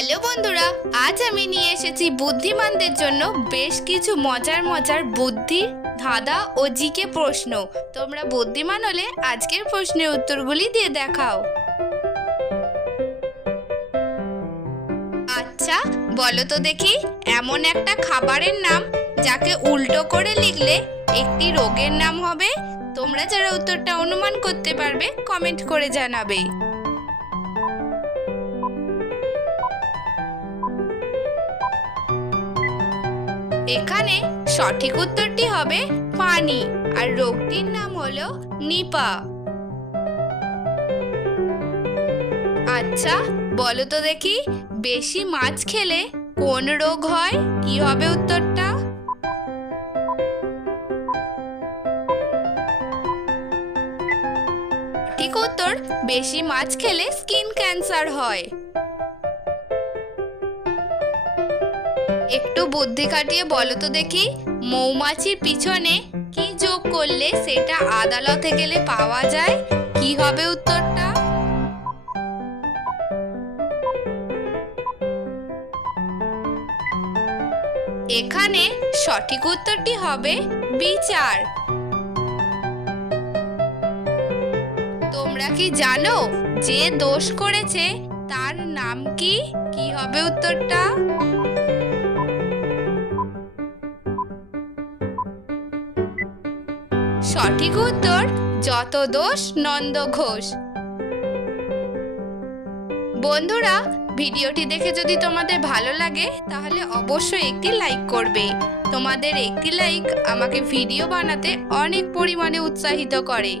Hello বন্ধুরা, আজ আমি নিয়ে এসেছি বুদ্ধিমানদের জন্য বেশ কিছু মজার মজার বুদ্ধি, ধাঁধা ও জিকে প্রশ্ন। তোমরা বুদ্ধিমান হলে আজকের প্রশ্নের উত্তরগুলি দিয়ে দেখাও। আচ্ছা, বলো তো দেখি, এমন একটা খাবারের নাম যাকে উল্টো করে লিখলে একটি রোগের নাম হবে। তোমরা যারা উত্তরটা অনুমান করতে পারবে কমেন্ট করে জানাবে। এখানে সঠিক উত্তরটি হবে পানি, আর রোগটির নাম হলো নিপা। আচ্ছা, বলো তো দেখি, বেশি মাছ খেলে কোন রোগ হয়? কি হবে উত্তরটা? ঠিক উত্তর, বেশি মাছ খেলে স্কিন ক্যান্সার হয়। একটু বুদ্ধি খাটিয়ে বলো তো দেখি, মৌমাছির পিছনে কি যোগ করলে সেটা আদালতে গেলে পাওয়া যায়? কি হবে উত্তরটা? এখানে সঠিক উত্তরটি হবে বিচার। তোমরা কি জানো যে দোষ করেছে তার নাম কি? কি হবে উত্তরটা? সঠিক উত্তর যত দোষ নন্দ ঘোষ। বন্ধুরা, ভিডিওটি দেখে যদি তোমাদের ভালো লাগে তাহলে অবশ্যই একটি লাইক করবে। তোমাদের একটি লাইক আমাকে ভিডিও বানাতে অনেক পরিমাণে উৎসাহিত করে।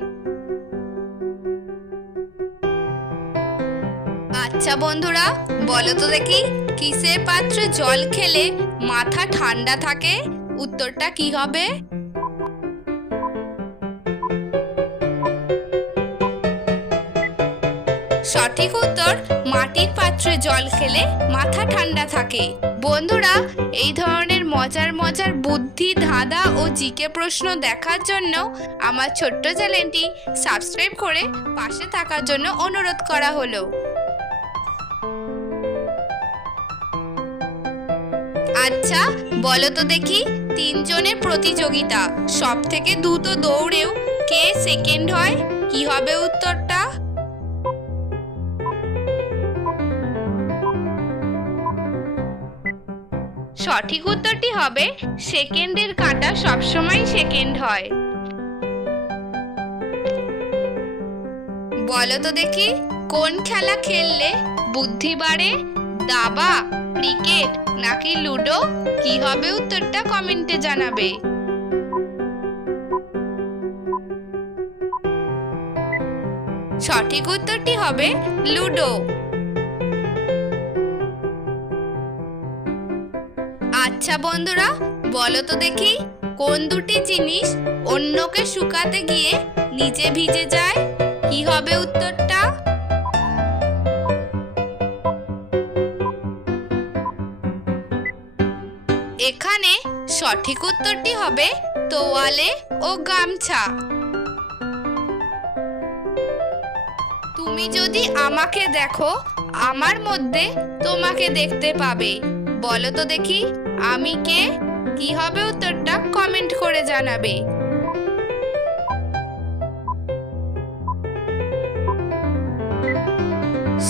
আচ্ছা বন্ধুরা, বলো তো দেখি, কিসের পাত্রে জল খেলে মাথা ঠান্ডা থাকে? উত্তরটা কি হবে? সঠিক উত্তর, মাটির পাত্রে জল খেলে মাথা ঠান্ডা থাকে। বন্ধুরা, এই ধরনের মজার মজার বুদ্ধি, ধাঁধা ও জিকে প্রশ্ন দেখার জন্য আমার ছোট্ট চ্যানেলটি সাবস্ক্রাইব করে পাশে থাকার জন্য অনুরোধ করা হলো। আচ্ছা, বলো তো দেখি, তিনজনের প্রতিযোগিতা, সব থেকে দ্রুত দৌড়েও কে সেকেন্ড হয়? কি হবে উত্তরটা? সঠিক উত্তরটি হবে সেকেন্ডের কাঁটা সবসময় সেকেন্ড হয়। বলো তো দেখি, কোন খেলা খেললে বুদ্ধি বাড়ে? দাবা, ক্রিকেট নাকি লুডো? কি হবে উত্তরটা কমেন্টে জানাবে। সঠিক উত্তরটি হবে লুডো। আচ্ছা বন্ধুরা, বলো তো দেখি, কোন দুটি জিনিস অন্যকে শুকাতে গিয়ে নিচে ভিজে যায়? কি হবে উত্তরটা? এখানে সঠিক উত্তরটি হবে তোয়ালে ও গামছা। তুমি যদি আমাকে দেখো, আমার মধ্যে তোমাকে দেখতে পাবে। বলো তো দেখি, আমি কে? কি হবে উত্তরটা কমেন্ট করে জানাবে।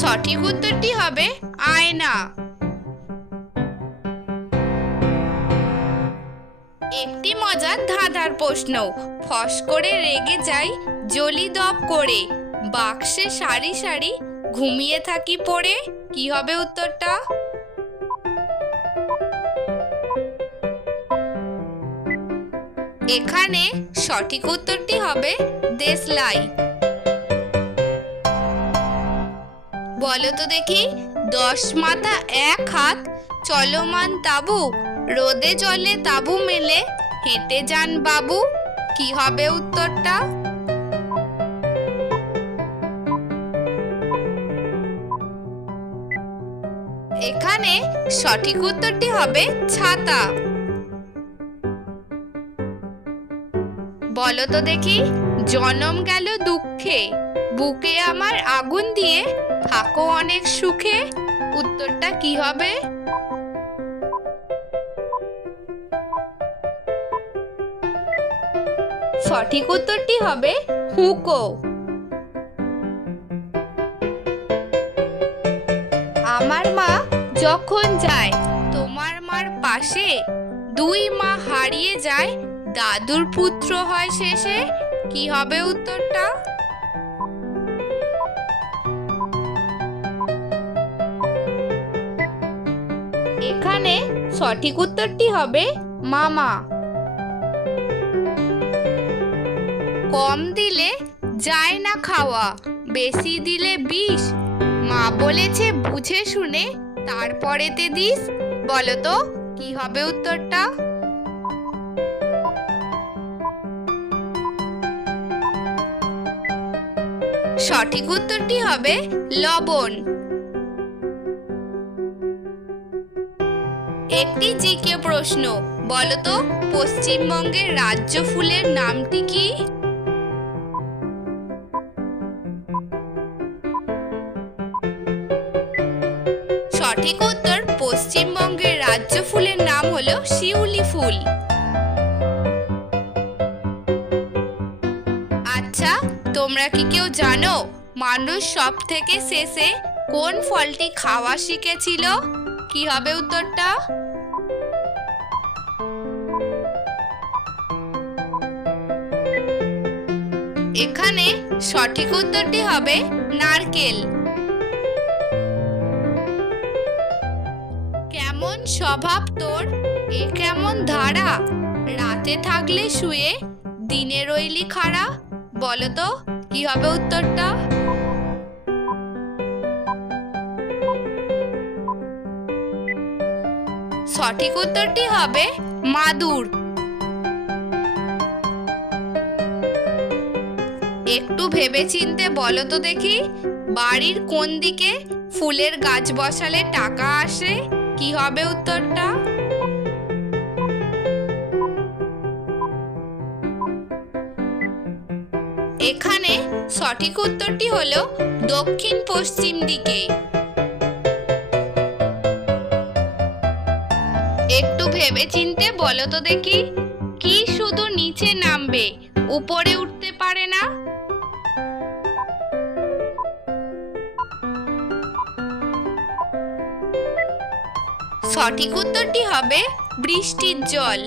সঠিক উত্তরটি হবে আয়না। একটি মজার ধাঁধার প্রশ্ন, ফস করে রেগে যাই জলি দপ করে, বাক্সে সারি সারি ঘুমিয়ে থাকি পড়ে। কি হবে উত্তরটা? এখানে সঠিক উত্তরটি হবে দেশলাই। বলো তো দেখি, 10 মাথা 1 হাত চলমান তাবু, রোদে জলে তাবু মেলে হেঁটে যান বাবু। কি হবে উত্তরটা? এখানে সঠিক উত্তরটি হবে ছাতা। বলো তো দেখি, জনম গেল দুঃখে, বুকে আমার আগুন দিয়ে থাকো অনেক সুখে। উত্তরটা কি হবে? সঠিক উত্তরটি হবে হুঁকো। আমার মা যখন যায় তোমার মার পাশে, দুই মা হারিয়ে যায় দাদুর পুত্র হয় শেষে, কি হবে উত্তরটা? এখানে সঠিক উত্তরটি হবে মামা। কম দিলে যায় না খাওয়া, বেশি দিলে বিষ, মা বলেছে বুঝে শুনে তারপরেতে দিস, বলো তো কি হবে উত্তরটা? সঠিক উত্তরটি হবে লবণ। একটি জিকে প্রশ্ন, বলো তো পশ্চিমবঙ্গের রাজ্য ফুলের নামটি কি? সঠিক উত্তর পশ্চিমবঙ্গের রাজ্য ফুলের নাম হলো শিউলি ফুল। আচ্ছা, তোমরা কি কেউ জানো মানুষ সব থেকে শেষে কোন ফলটি খাওয়া শিখেছিল? কি হবে উত্তরটা? এখানে সঠিক উত্তরটি হবে নারকেল। কেমন স্বভাব তোর, এ কেমন ধারা, রাতে থাকলে শুয়ে দিনে রইলি খাড়া, বলো তো কি হবে উত্তরটা? সঠিক উত্তরটি হবে মাদুর। একটু ভেবেচিন্তে বলো তো দেখি, বাড়ির কোন দিকে ফুলের গাছ বসালে টাকা আসে, কি হবে উত্তরটা? এখানে সঠিক উত্তরটি হলো দক্ষিণ পশ্চিম দিকে। একটু ভেবেচিন্তে বলো তো দেখি, কি শুধু নিচে নামবে উপরে উঠতে পারে না? সঠিক উত্তরটি হবে বৃষ্টির জল।